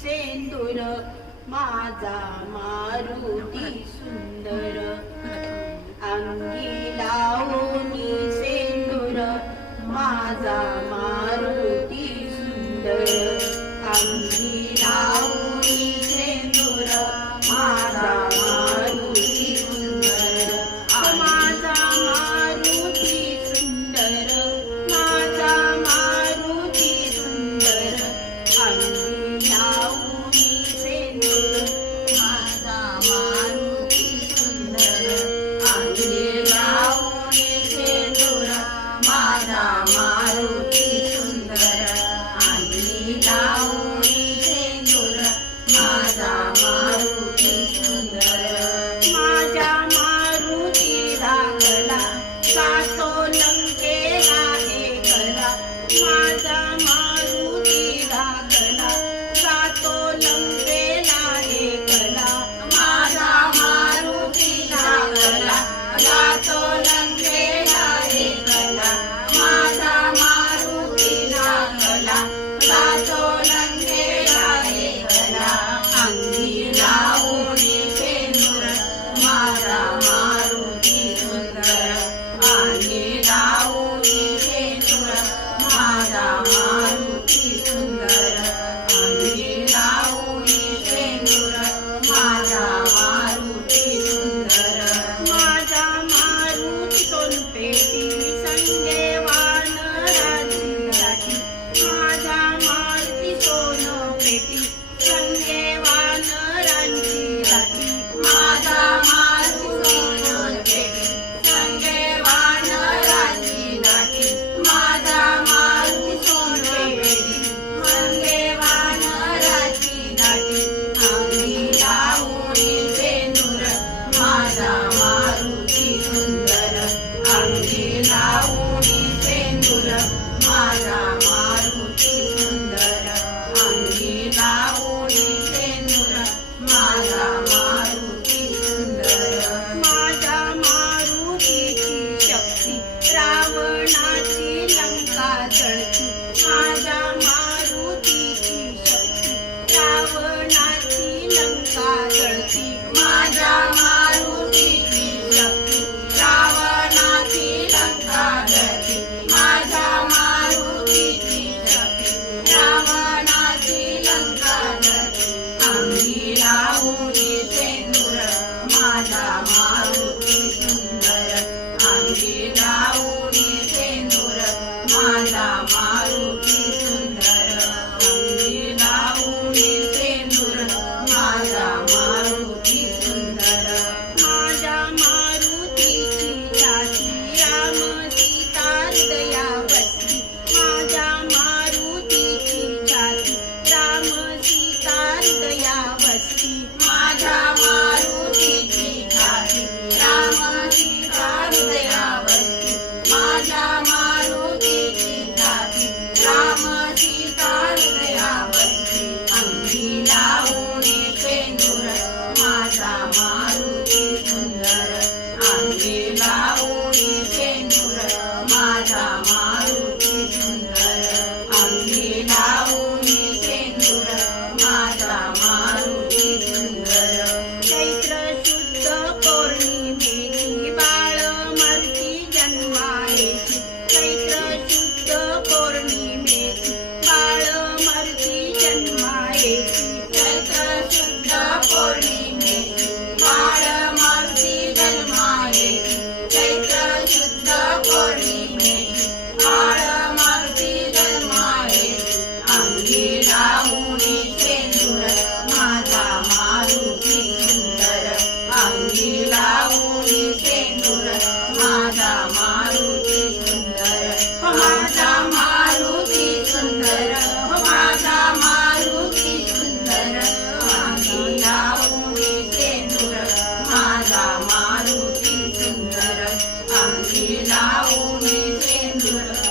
सेंदूर माझा मारुती सुंदर अंगी लावणी सेंदूर माझा मारुती सुंदर अंगी लावणी सेंदूर माझा मारुती सुंदर माझा मारुती सुंदर माझा मारुती सुंदर अंगी लावणी सेंदूर माझा मारुती सुंदर अंगी लावणी सेंदूर माझा मारुती सुंदर अंगी लावणी सेंदूर माझा मारुती सुंदर माझ्या मारुती लागला सातो लंकेला एकला माझा मारुती लागला सातो लंकेला एकला माझा मारुती लागला सातो लंकेला एकला माझा मारुती लागला सातो लंकेला एकला अंगी लावणी सेंदूर माझा मारुती सुंदर अंगी लावणी सेंदूर माझा मारुती सुंदर अंगी लावणी सेंदूर माझा मारुती सुंदर माझा मारुती सोनपेटी संगे वानराची लाटी माझा मारुती सोनपेटी संगे वानरांची लाटी माझा मारुती सोनपेटी संगे वानरांची लाटी माझा मारुती सोनपेटी संगे वानरांची लाटी अंगी लावणी सेंदूर माझा मारुती सुंदर अंगी लावणी सेंदूर माझा मारुती सुंदर अंगी लावणी सेंदूर माझा मारुती सुंदर माझ्या मारुतीची शक्ती रावणाची लंका जळती माझ्या मारुतीची शक्ती रावणाची लंका जळती माझ्या मारुतीची शक्ती रावणाची लंका जळती माझ्या मारुतीची शक्ती रावणाची लंका जळती अंगी लावणी सेंदूर माझा मारुती सुंदर अंगी लावणी सेंदूर माझा मारुती सुंदर अंगी लावणी सेंदूर माझा मारुती सुंदर माझ्या मारुतीची छाती राम सीता हृदया बसली माझ्या मारुतीची छाती राम सीता हृदया बसली माझ्या मारुतीची छाती राम सीता हृदया बसली माझ्या मारुतीची छाती राम सीता हृदया बसली अंगी लावणी सेंदूर माझा मारुती सुंदर अंगी लावणी सेंदूर माझा मारुती सुंदर अंगी लावणी सेंदूर माझा मारुती सुंदर चैत्र शुद्ध पौर्णिमेची बाळमारुती जन्मायची चैत्र शुद्ध पौर्णिमेची बाळमारुती जन्मायची चैत्र शुद्ध पौर्णिमेची बाळमारुती जन्मायची चैत्र शुद्ध पौर्णिमेची बाळमारुती जन्मायची अंगी लावणी सेंदूर माझा मारुती सुंदर अंगी लावणी सेंदूर माझा मारुती सुंदर माझा मारुती सुंदर माझा मारुती सुंदर अंगी लावणी सेंदूर माझा मारुती सुंदर अंगी लावणी सेंदूर